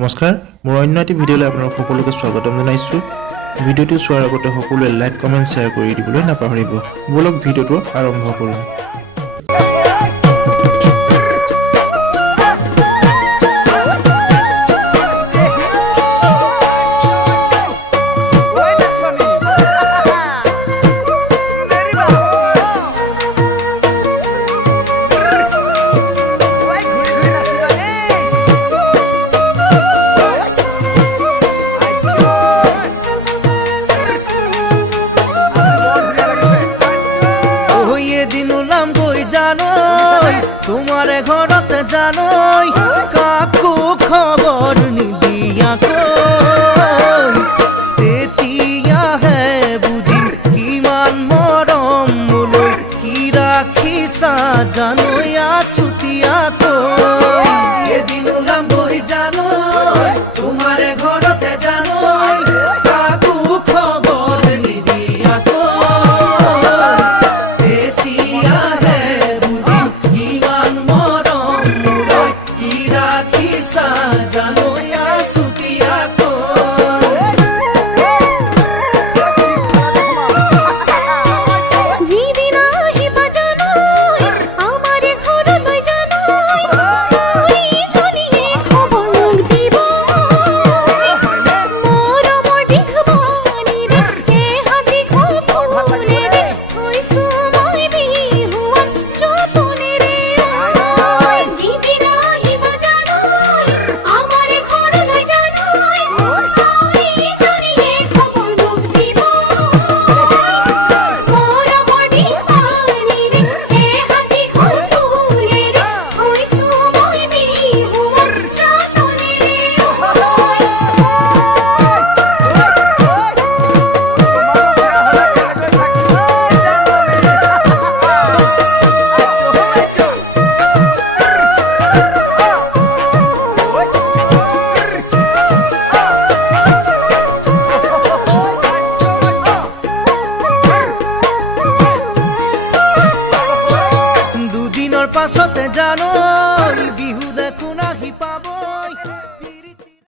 নমস্কাৰ মোৰ অন্য এটি ভিডিঅ'লৈ আপোনালোক সকলোকে স্বাগতম জনাইছোঁ। ভিডিঅ'টো চোৱাৰ আগতে সকলোৱে লাইক কমেণ্ট শ্বেয়াৰ কৰি দিবলৈ নাপাহৰিব। বলক ভিডিঅ'টো আৰম্ভ কৰোঁ। তোমারে ঘরতে জানই কাকু খবর নিদিয়া তেতিয়া হে বুঝি কিমান মরম মুলৈ কি রাখিছা জানই আসুতিয়া এদিন ওলাম বই জানই তোমারে ঘরতে জানই কাকু খবর নিদিয়া পাছতে জানো